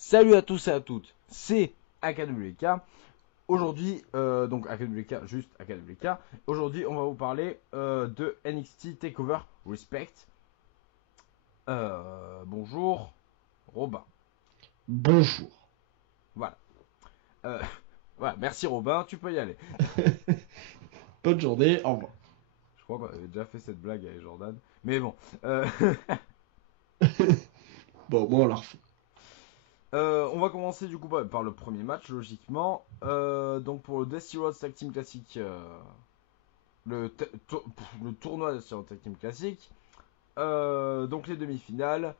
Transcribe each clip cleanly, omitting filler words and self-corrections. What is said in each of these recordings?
Salut à tous et à toutes, c'est AKWK. Aujourd'hui, donc AKWK, juste AKWK. Aujourd'hui, on va vous parler de NXT TakeOver Respect. Bonjour, Robin. Bonjour. Voilà. Euh, voilà, merci Robin, tu peux y aller. Bonne journée, au revoir. Je crois qu'on avait déjà fait cette blague avec Jordan. Mais bon. Euh, Bon, moi on la refait. on va commencer du coup par le premier match, logiquement. Donc pour le Dusty Rhodes Tag Team Classic, le, le tournoi Dusty Rhodes Tag Team Classic. Donc les demi-finales.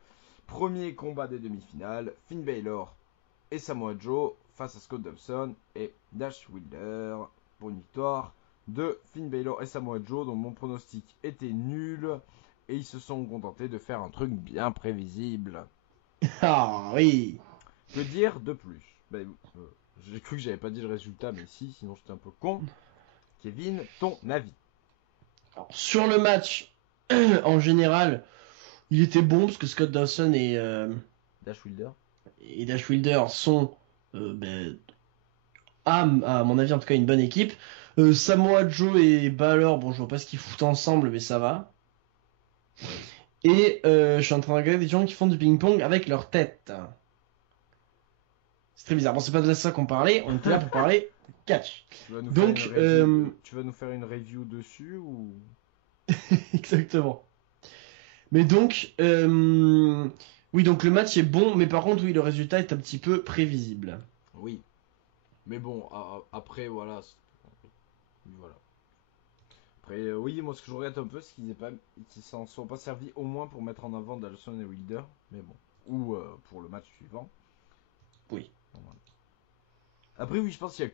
Premier combat des demi-finales. Finn Balor et Samoa Joe face à Scott Dawson et Dash Wilder pour une victoire de Finn Balor et Samoa Joe, dont mon pronostic était nul. Et ils se sont contentés de faire un truc bien prévisible. Ah oui. Que dire de plus? J'ai cru que j'avais pas dit le résultat, mais si, sinon j'étais un peu con. Kevin, ton avis? Alors, sur le match, en général, il était bon parce que Scott Dawson Dash Wilder? et Dash Wilder sont, ben, à mon avis en tout cas, une bonne équipe. Samoa Joe et Balor, bon, je vois pas ce qu'ils foutent ensemble, mais ça va. Ouais. Et je suis en train de regarder des gens qui font du ping-pong avec leur tête. C'est très bizarre. Bon, c'est pas de ça qu'on parlait, on était là pour parler de catch. Tu vas nous faire une Donc, review tu vas nous faire une review dessus ou? exactement. Mais donc, oui, donc le match est bon, mais par contre, oui, le résultat est un petit peu prévisible. Oui. Mais bon, après, voilà. Voilà. Après, oui, moi, ce que je regrette un peu, c'est qu'ils s'en sont pas servis au moins pour mettre en avant Dawson et Wilder. Mais bon. Ou pour le match suivant. Oui. Bon, voilà. Après, oui, je pense qu'il y a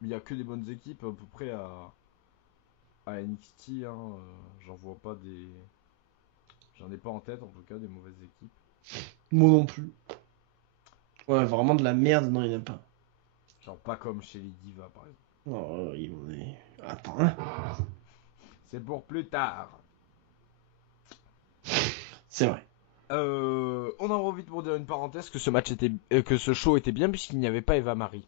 il y a que des bonnes équipes à peu près à NXT. Hein, j'en vois pas des. J'en ai pas en tête, en tout cas, des mauvaises équipes. Moi non plus. Ouais, Pas, vraiment de la merde, non, il n'y en a pas. genre pas comme chez les Divas, par exemple. Oh, il m'en est... Attends, hein. C'est pour plus tard. C'est vrai. On en profite pour dire une parenthèse que que ce show était bien puisqu'il n'y avait pas Eva Marie.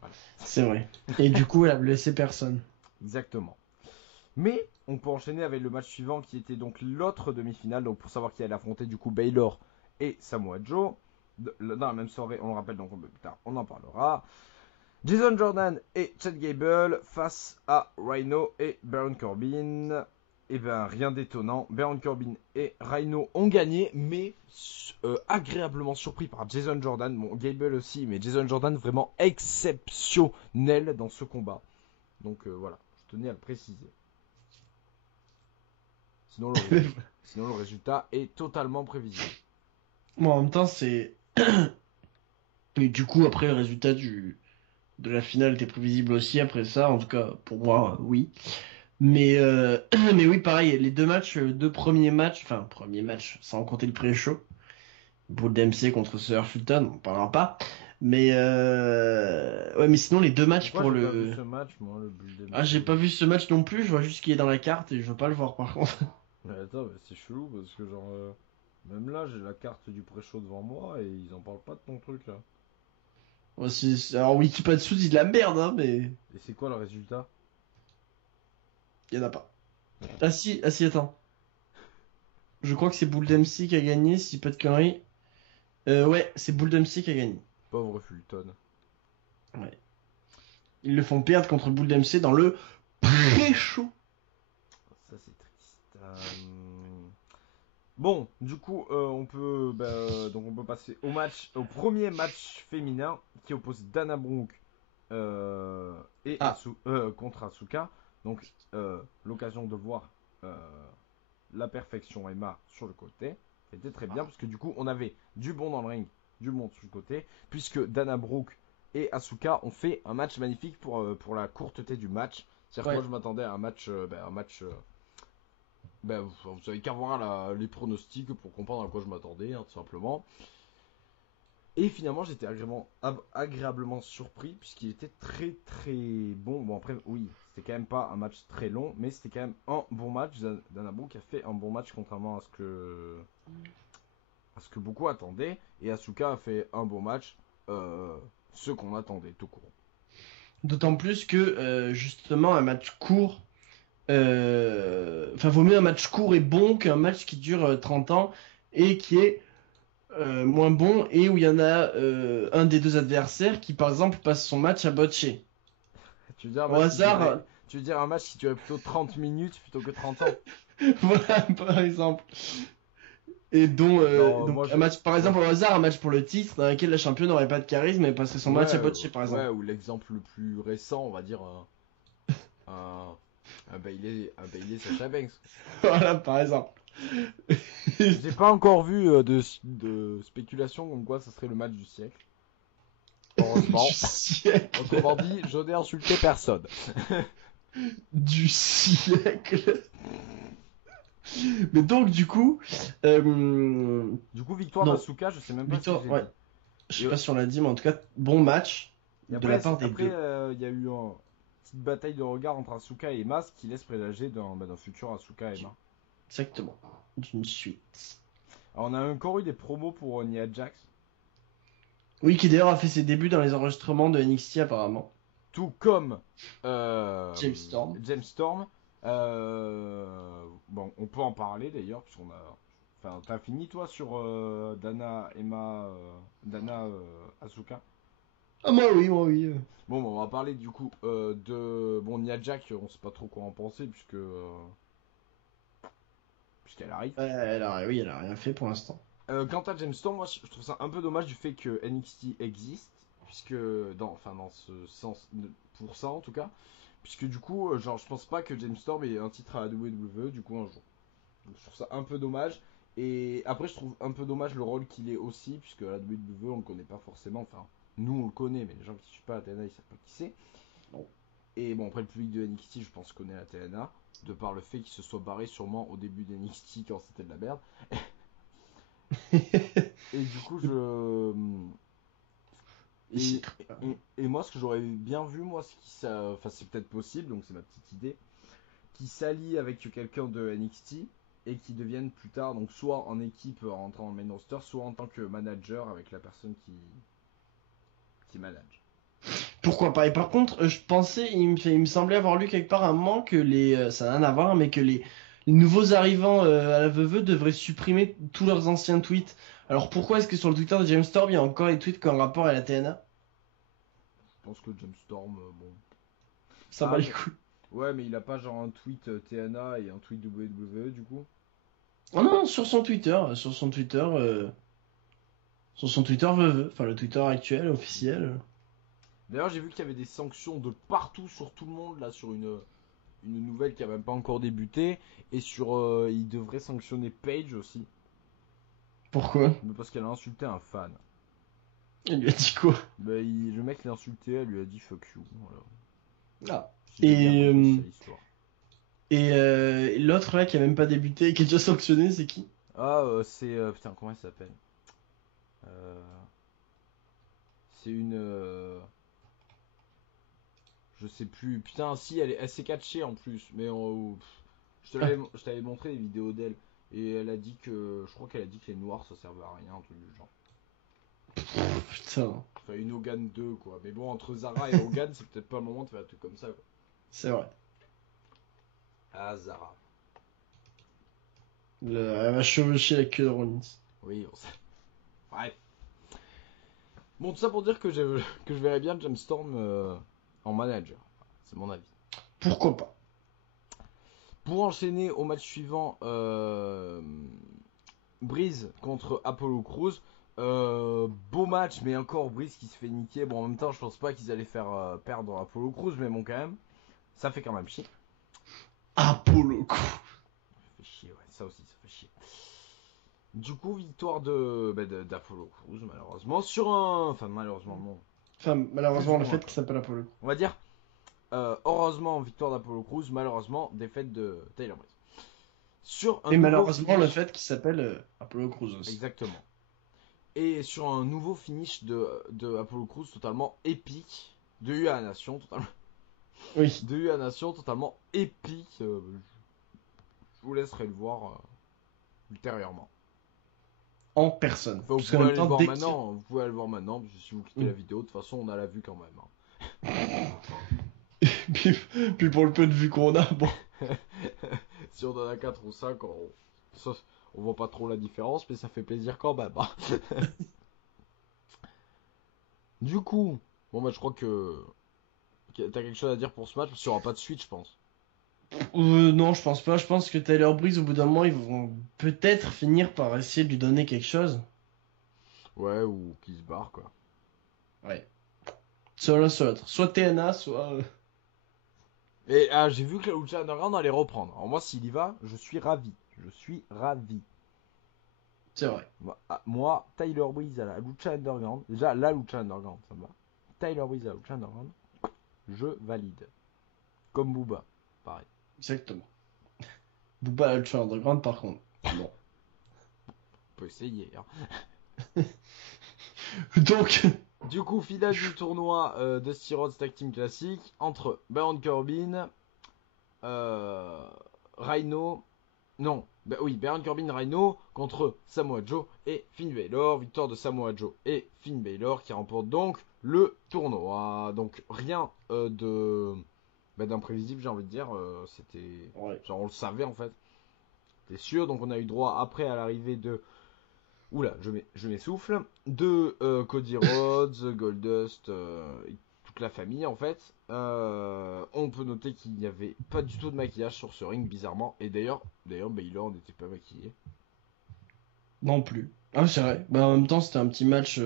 Voilà. C'est vrai. Et du coup, elle a blessé personne. Exactement. Mais on peut enchaîner avec le match suivant qui était donc l'autre demi-finale, donc pour savoir qui allait affronter du coup Baylor et Samoa Joe. Dans la même soirée, on le rappelle donc un peu plus tard, on en parlera. Jason Jordan et Chad Gable face à Rhino et Baron Corbin. Eh ben rien d'étonnant, Baron Corbin et Rhino ont gagné, mais agréablement surpris par Jason Jordan. Bon, Gable aussi, mais Jason Jordan vraiment exceptionnel dans ce combat. Donc voilà, je tenais à le préciser. Sinon le, Sinon, le résultat est totalement prévisible. Moi, en même temps, c'est... Et du coup, après, le résultat de la finale était prévisible aussi après ça. En tout cas, pour moi, oui. Mais, mais oui, pareil, les deux premiers matchs, enfin, premier match, sans compter le pré-show, Bull Dempsey contre Sir Fulton, on parlera pas. Mais, ouais, mais sinon, les deux matchs Pourquoi pour j'ai pas vu le... ce match, moi, le Bull Ah, j'ai MC? pas vu ce match non plus, je vois juste qu'il est dans la carte et je veux pas le voir par contre. Mais attends, mais c'est chelou parce que genre même là j'ai la carte du pré-show devant moi et ils en parlent pas de ton truc là. Ouais, alors, Wikipédia dit de la merde, hein, mais Et c'est quoi le résultat? il y en a pas. Ah si, attends. Je crois que c'est Bull Dempsey qui a gagné, si pas de conneries. Ouais, c'est Bull Dempsey qui a gagné. Pauvre Fulton. Ouais. Ils le font perdre contre Bull Dempsey dans le pré-show. Ça c'est triste. Bon, du coup, donc on peut passer au premier match féminin qui oppose Dana Brooke Ah, contre Asuka. Donc, l'occasion de voir euh, la perfection Emma sur le côté. C'était très bien parce que du coup, on avait du bon dans le ring, du bon sur le côté, puisque Dana Brooke et Asuka ont fait un match magnifique pour la courteté du match. C'est-à-dire que moi, ouais. je m'attendais à un match vous avez qu'à voir les pronostics pour comprendre à quoi je m'attendais, hein, tout simplement. Et finalement, j'étais agréablement surpris puisqu'il était très très bon. Bon, après, oui, c'était quand même pas un match très long, mais c'était quand même un bon match. Danabo qui a fait un bon match contrairement à ce que beaucoup attendaient. Et Asuka a fait un bon match. ce qu'on attendait tout court. D'autant plus que justement un match court, enfin vaut mieux un match court et bon qu'un match qui dure 30 ans et qui est moins bon et où il y en a un des deux adversaires qui par exemple passe son match à botcher. Tu veux dire un Au match qui durait, hasard, tu veux dire un match qui durait plutôt 30 minutes plutôt que 30 ans? voilà par exemple. Et dont Non, donc moi un match par moi, exemple au hasard un match pour le titre dans lequel la championne n'aurait pas de charisme et passerait son match ouais, à botcher par ouais, exemple. ou l'exemple le plus récent, on va dire un, un Bailey Sasha Banks. Voilà par exemple. J'ai pas encore vu de spéculation comme quoi ça serait le match du siècle. Du Heureusement. siècle. Autrement dit, je n'ai insulté personne. Du siècle. Mais donc du coup, Du coup, victoire non, d'Asuka, je sais même pas si Victor, j'ai ouais, dit. je sais Et, pas si on l'a dit, mais en tout cas, bon match et de la après, part des deux. il y a eu une petite bataille de regard entre Asuka et Emma, ce qui laisse présager d'un futur Asuka et Emma. Exactement, d'une suite. Alors, on a encore eu des promos pour Nia Jax, Oui, qui d'ailleurs a fait ses débuts dans les enregistrements de NXT apparemment. tout comme James Storm. James Storm. Bon, on peut en parler d'ailleurs, puisqu'on a. Enfin, t'as fini toi sur Dana, Emma, Dana, Asuka. Ah moi oui. Bon, on va parler du coup de. Bon, Nia Jax, on sait pas trop quoi en penser, puisqu'elle arrive. Oui, elle a rien fait pour l'instant. Quant à James Storm, moi je trouve ça un peu dommage du fait que NXT existe, puisque dans ce sens, pour ça en tout cas, puisque du coup, genre, je pense pas que James Storm ait un titre à la WWE du coup un jour. Donc, je trouve ça un peu dommage. Et après, je trouve un peu dommage le rôle qu'il est aussi, puisque à la WWE on le connaît pas forcément. Enfin, nous on le connaît, mais les gens qui suivent pas la TNA ils savent pas qui c'est. Non. Et bon, après le public de NXT, je pense connaît la TNA, de par le fait qu'il se soit barré sûrement au début d'NXT quand c'était de la merde. Et du coup, et, et moi, ce que j'aurais bien vu, moi, enfin, c'est peut-être possible, donc c'est ma petite idée, qui s'allie avec quelqu'un de NXT et qui deviennent plus tard, donc soit en équipe en rentrant dans le main roster, soit en tant que manager avec la personne qui manage. Pourquoi pas? Et par contre, je pensais, il me semblait avoir lu quelque part un moment que ça n'a rien à voir, mais que les nouveaux arrivants à la VVE devraient supprimer tous leurs anciens tweets. Alors pourquoi est-ce que sur le Twitter de James Storm, il y a encore les tweets qui ont un rapport à la TNA? Je pense que James Storm, bon. Ça va Ah, les mais. couilles. Ouais, mais il a pas genre un tweet TNA et un tweet WWE du coup. Oh non, sur son Twitter VVE, enfin le Twitter actuel, officiel. D'ailleurs, j'ai vu qu'il y avait des sanctions de partout sur tout le monde là sur une nouvelle qui a même pas encore débuté et sur il devrait sanctionner Paige aussi. Pourquoi? Mais parce qu'elle a insulté un fan. Il lui a dit quoi? Bah, le mec l'a insulté, elle lui a dit fuck you. Voilà. Ah. Si j'ai bien compris, Et, c'est l'histoire. l'autre là qui a même pas débuté et qui est déjà sanctionné, c'est qui? Ah, c'est. Putain, comment elle s'appelle Euh, C'est une. Je sais plus. Putain, si, elle s'est catchée en plus. Mais je t'avais montré les vidéos d'elle. Et elle a dit que. Je crois qu'elle a dit que les noirs ça servait à rien, un truc du genre. Putain, Enfin, une Hogan 2 quoi. Mais bon, entre Zara et Hogan, c'est peut-être pas le moment de faire un truc comme ça quoi. c'est vrai. Ah, Zara. Elle va chevaucher la queue de Rollins. Oui, on sait. Bref. Bon, tout ça pour dire que je verrais bien James Storm en manager. C'est mon avis. Pourquoi pas? Pour enchaîner au match suivant, Breeze contre Apollo Crews. Beau match, mais encore Breeze qui se fait niquer. Bon, en même temps, je pense pas qu'ils allaient faire perdre Apollo Crews, mais bon, quand même, ça fait quand même chier. Apollo. Ça fait chier, ouais, ça aussi, ça fait chier. Du coup, victoire d'Apollo Crews, malheureusement, sur un. Enfin, malheureusement, non. Enfin, malheureusement, le Plus ou moins, fait qu'il s'appelle Apollo. On va dire, heureusement, victoire d'Apollo Crews, malheureusement, défaite de Tyler Breeze. Sur un Et nouveau malheureusement, le finish. fait qu'il s'appelle Apollo Crews aussi. Exactement. Et sur un nouveau finish de Apollo Crews totalement épique. De UA Nation, totalement. Oui. De UA Nation, totalement épique. Je vous laisserai le voir ultérieurement. en personne. Enfin, vous Parce qu'en pouvez même aller le temps, voir dès qu'il... maintenant. Vous pouvez aller le voir maintenant. Parce que si vous cliquez la vidéo, de toute façon, on a la vue quand même. puis pour le peu de vue qu'on a, bon. Si on en a 4 ou 5, on voit pas trop la différence, mais ça fait plaisir quand même. Du coup, bon bah je crois que t'as quelque chose à dire pour ce match, parce qu'il n'y aura pas de suite, je pense. Non, je pense pas. Je pense que Tyler Breeze, au bout d'un moment, ils vont peut-être finir par essayer de lui donner quelque chose. Ouais, ou qui se barre, quoi. Ouais. Soit l'un, soit l'autre. Soit TNA, soit... Et j'ai vu que la Lucha Underground allait reprendre. Alors moi, s'il y va, je suis ravi. Je suis ravi. C'est vrai. Moi, Tyler Breeze à la Lucha Underground, déjà la Lucha Underground, ça me va. Tyler Breeze à la Lucha Underground, je valide. Comme Booba, pareil. Exactement. Booba Ultra Underground, par contre. Non. On peut essayer. Hein. Donc... Du coup, finale du tournoi Dusty Rhodes Tag Team Classic entre Baron Corbin, Rhino. Non, bah oui, Baron Corbin Rhino contre Samoa Joe et Finn Balor. Victoire de Samoa Joe et Finn Balor qui remporte donc le tournoi. Donc rien d'imprévisible, j'ai envie de dire. C'était. Ouais. Genre, on le savait en fait. C'était sûr. Donc on a eu droit après à l'arrivée de. Oula, je m'essouffle. De Cody Rhodes, Goldust, et toute la famille en fait. On peut noter qu'il n'y avait pas du tout de maquillage sur ce ring, bizarrement. Et d'ailleurs, Baylor n'était pas maquillé. Non plus. Ah, c'est vrai. Bah, en même temps, c'était un petit match...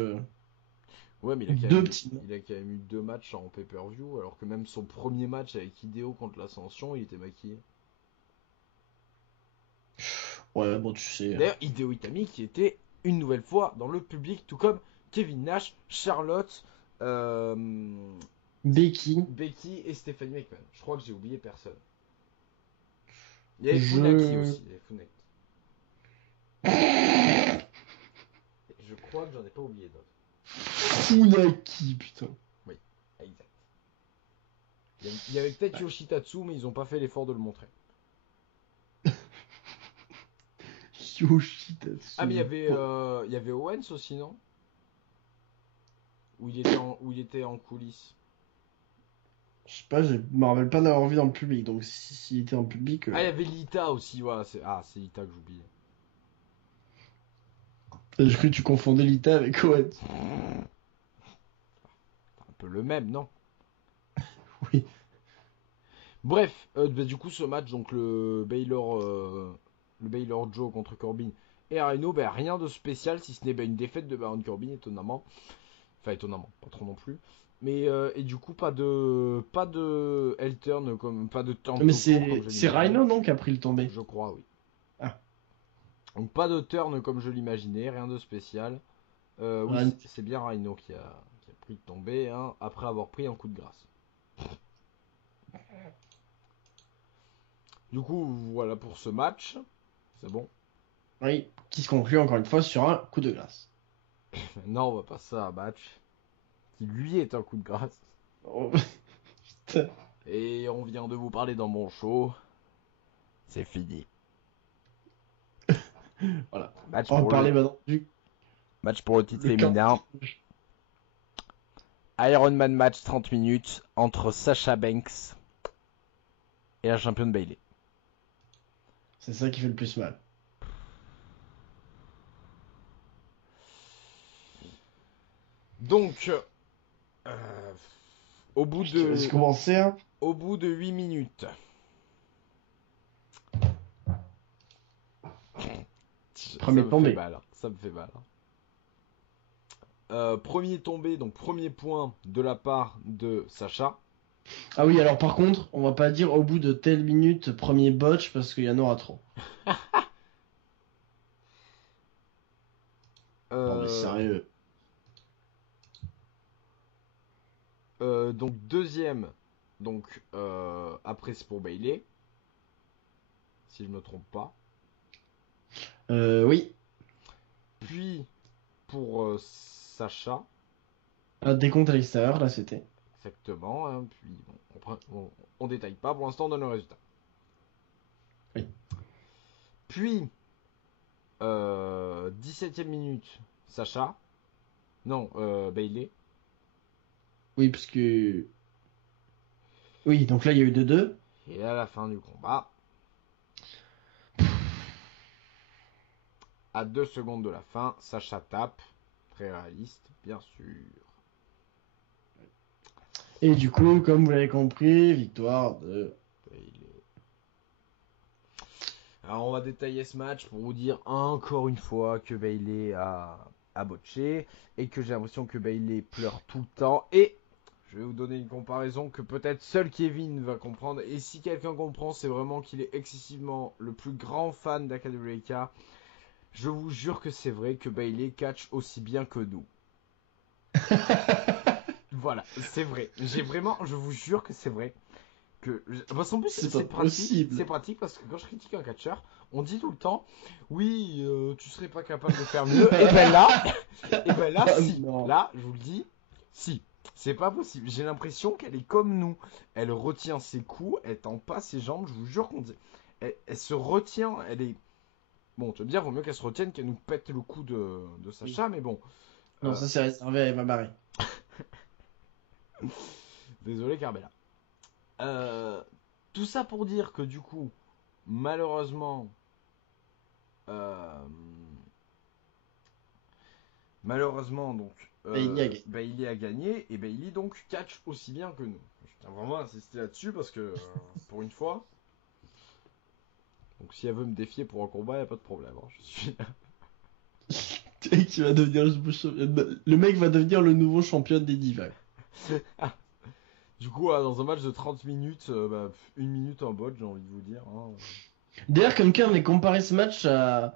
Ouais, mais Deux petits. il a quand même eu 2 matchs en pay-per-view, alors que même son premier match avec Hideo contre l'Ascension, il était maquillé. Ouais, bon, tu sais... D'ailleurs, Hideo Itami qui était une nouvelle fois dans le public, tout comme Kevin Nash, Charlotte, Becky, Becky et Stephanie McMahon. Je crois que j'ai oublié personne. Il y avait Funaki je... aussi. Il y avait Funaki. Je crois que j'en ai pas oublié d'autres. Funaki, putain. Oui, exact. Il y avait peut-être Yoshitatsu, mais ils ont pas fait l'effort de le montrer. Yoshitatsu. Ah, mais Bon. il y avait Owens aussi, non? Où il était en coulisses. Je sais pas, je me rappelle pas d'avoir vu dans le public, donc s'il était en public... Ah, il y avait Lita aussi, voilà. C'est Lita que j'oubliais. J'ai cru que tu confondais Lita avec Owens. Un peu le même, non? Oui. Bref, du coup, ce match, donc le Baylor Joe contre Corbin et Rhino, rien de spécial si ce n'est une défaite de Baron Corbin, étonnamment. Enfin, étonnamment, pas trop non plus. Mais, et du coup, pas de L-turn, pas de temps Mais comme je c'est l'imaginais. Rhino, non, qui a pris le tombé. Je crois, oui. Ah. Donc, pas de turn comme je l'imaginais, rien de spécial. Oui, Rhino. c'est bien Rhino qui a pris le tombé, hein, après avoir pris un coup de grâce. Du coup, voilà pour ce match. C'est bon. Oui, qui se conclut encore une fois sur un coup de grâce. Maintenant, on va passer à un match qui lui est un coup de grâce. Oh, putain. Et on vient de vous parler dans mon show. C'est fini. Voilà. Match On va pour parler maintenant match pour le titre le camp. féminin. Iron Man match 30 minutes entre Sasha Banks et la championne Bayley. C'est ça qui fait le plus mal. Donc, euh, au bout Je te laisse de commencer, hein. au bout de 8 minutes. Premier tombé. Ça me fait mal. Premier tombé, donc premier point de la part de Sacha. Ah oui, alors par contre, on va pas dire au bout de telle minute, premier botch, parce qu'il y en aura trop. Non mais Euh, sérieux. donc deuxième, donc après c'est pour Bayley, si je me trompe pas. Oui. Puis pour Sacha, Un décompte à l'extérieur, là c'était. exactement. Hein, puis on détaille pas, pour l'instant on donne le résultat. Oui. Puis 17ème minute, Sacha. Non, Bailey. Oui, parce que... Oui, donc là, il y a eu 2-2. Et à la fin du combat, à 2 secondes de la fin, Sacha tape. Très réaliste, bien sûr. Et du coup, comme vous l'avez compris, victoire de... Bailey. Alors on va détailler ce match pour vous dire encore une fois que Bailey a botché et que j'ai l'impression que Bailey pleure tout le temps. Et je vais vous donner une comparaison que peut-être seul Kevin va comprendre. Et si quelqu'un comprend, c'est vraiment qu'il est excessivement le plus grand fan d'Academy Reika. Je vous jure que c'est vrai que Bailey catch aussi bien que nous. Voilà, c'est vrai. Je vous jure que c'est vrai. Parce qu'en plus, C'est pas c'est pratique. possible. C'est pratique parce que quand je critique un catcheur, on dit tout le temps, oui, tu serais pas capable de faire mieux. Et ben là, Oh si. non. Là, je vous le dis, si. C'est pas possible. J'ai l'impression qu'elle est comme nous. Elle retient ses coups, elle tend pas ses jambes. Je vous jure qu'on dit. Elle se retient. Elle est. Bon, tu veux me dire, vaut mieux qu'elle se retienne qu'elle nous pète le cou de Oui. Sacha, mais bon. Non, Euh, ça c'est réservé à Eva Marie. Désolé, Carmela. Euh, Tout ça pour dire que du coup, malheureusement, euh, donc, Bailey a gagné. Bailey a gagné et Bailey donc catch aussi bien que nous. Je tiens vraiment à insister là-dessus parce que pour une fois, donc si elle veut me défier pour un combat, y a pas de problème. Hein, je suis là. Qui va devenir le mec va devenir le nouveau champion des divas. Du coup, dans un match de 30 minutes, une minute en bot, j'ai envie de vous dire. Hein. D'ailleurs, quelqu'un avait comparé ce match à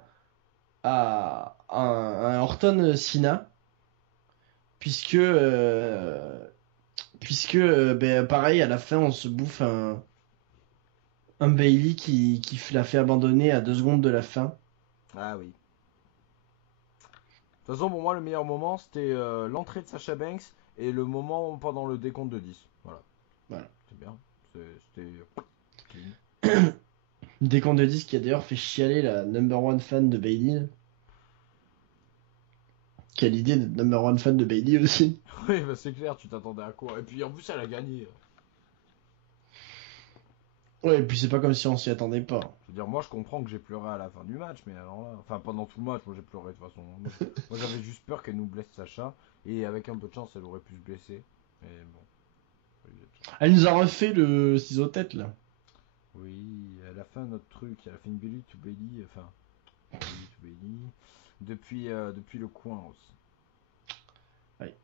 un Orton Cena, puisque, ben, pareil, à la fin, on se bouffe un Bailey qui l'a fait abandonner à 2 secondes de la fin. Ah oui. De toute façon, pour moi, le meilleur moment, c'était l'entrée de Sasha Banks et le moment pendant le décompte de 10. Voilà. Voilà. C'est bien. C'était clean. Décompte de 10 qui a d'ailleurs fait chialer la number one fan de Bailey. Quelle idée d'être number one fan de Bailey aussi. Oui, bah c'est clair, tu t'attendais à quoi? Et puis en plus, elle a gagné. Ouais, et puis c'est pas comme si on s'y attendait pas. Je veux dire, moi, je comprends que j'ai pleuré à la fin du match, mais alors là, enfin, pendant tout le match, moi j'ai pleuré de toute façon. Moi, j'avais juste peur qu'elle nous blesse Sacha, et avec un peu de chance, elle aurait pu se blesser. Mais bon, pas eu de chance. Elle nous a refait le ciseau tête là. Oui, elle a fait un autre truc, elle a fait une belly to belly, enfin, belly to belly, depuis le coin aussi. Ouais,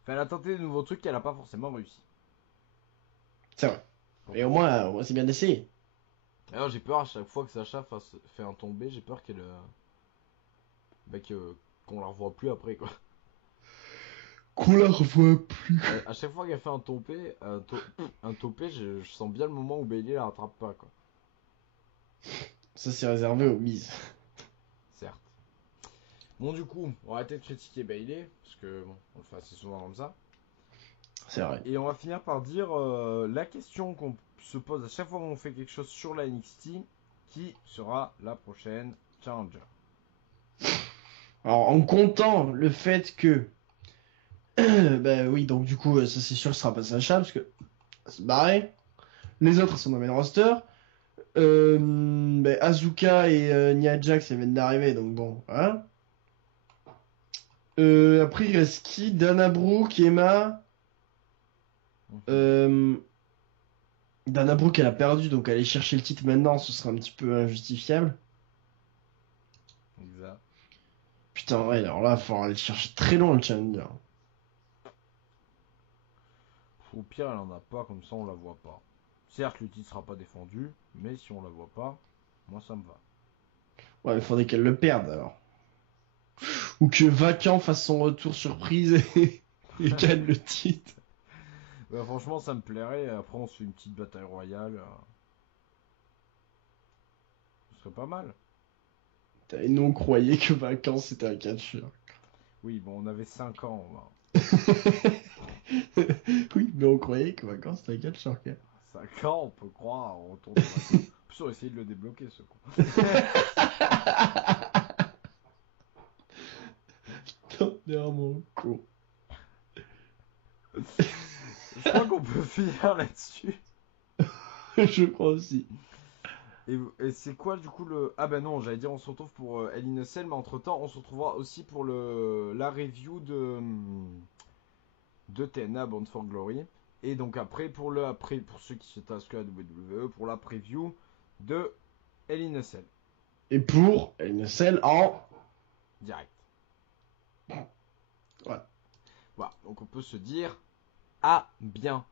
Enfin, elle a tenté de nouveaux trucs qu'elle a pas forcément réussi. c'est vrai. Et au Pourtant. moins, c'est bien d'essayer. Alors j'ai peur à chaque fois que Sacha fait un tombé, j'ai peur qu'elle. Qu'on la revoie plus après quoi. Qu'on la revoit plus. À chaque fois qu'elle fait un topé, je sens bien le moment où Bailey la rattrape pas quoi. Ça, c'est réservé aux mises. Certes. Bon du coup, on va arrêter de critiquer Bailey, parce que bon, on le fait assez souvent comme ça. C'est vrai. Et on va finir par dire la question qu'on se pose à chaque fois qu'on fait quelque chose sur la NXT, qui sera la prochaine challenger. Alors, en comptant le fait que. Bah oui, donc du coup, ça c'est sûr, ce sera pas Sacha, parce que c'est barré. Les autres sont dans le main roster. Bah, Azuka et Nia Jax, elles viennent d'arriver, donc bon, voilà. Après, il reste qui? Dana Brooke, Emma. Euh, Dana Brooke, elle a perdu, donc aller chercher le titre maintenant, ce sera un petit peu injustifiable. Exact. Putain, ouais, alors là, il faudra aller chercher très loin le challenger. Au pire, elle en a pas, comme ça on la voit pas. Certes, le titre sera pas défendu, mais si on la voit pas, moi ça me va. Ouais, il faudrait qu'elle le perde alors. Ou que Vacant fasse son retour surprise et gagne le titre. Bah, franchement, ça me plairait. Après, on se fait une petite bataille royale. Ce serait pas mal. Et nous, on croyait que Vacant c'était un catcheur. Oui, bon, on avait 5 ans. Oui, mais on croyait que Vacant c'était un catcheur. 5 ans, on peut croire. On retourne. En plus, on va essayer de le débloquer, ce con. Derrière mon con. Je crois qu'on peut finir là-dessus. Je crois aussi. Et c'est quoi du coup le... Ah bah non, j'allais dire on se retrouve pour Hell in a Cell, mais entre-temps on se retrouvera aussi pour la review de TNA Bound for Glory. Et donc après, pour ceux qui s'intéressent à la WWE, pour la preview de Hell in a Cell. Et pour une selle en... Direct. Voilà. Voilà, donc on peut se dire à bientôt.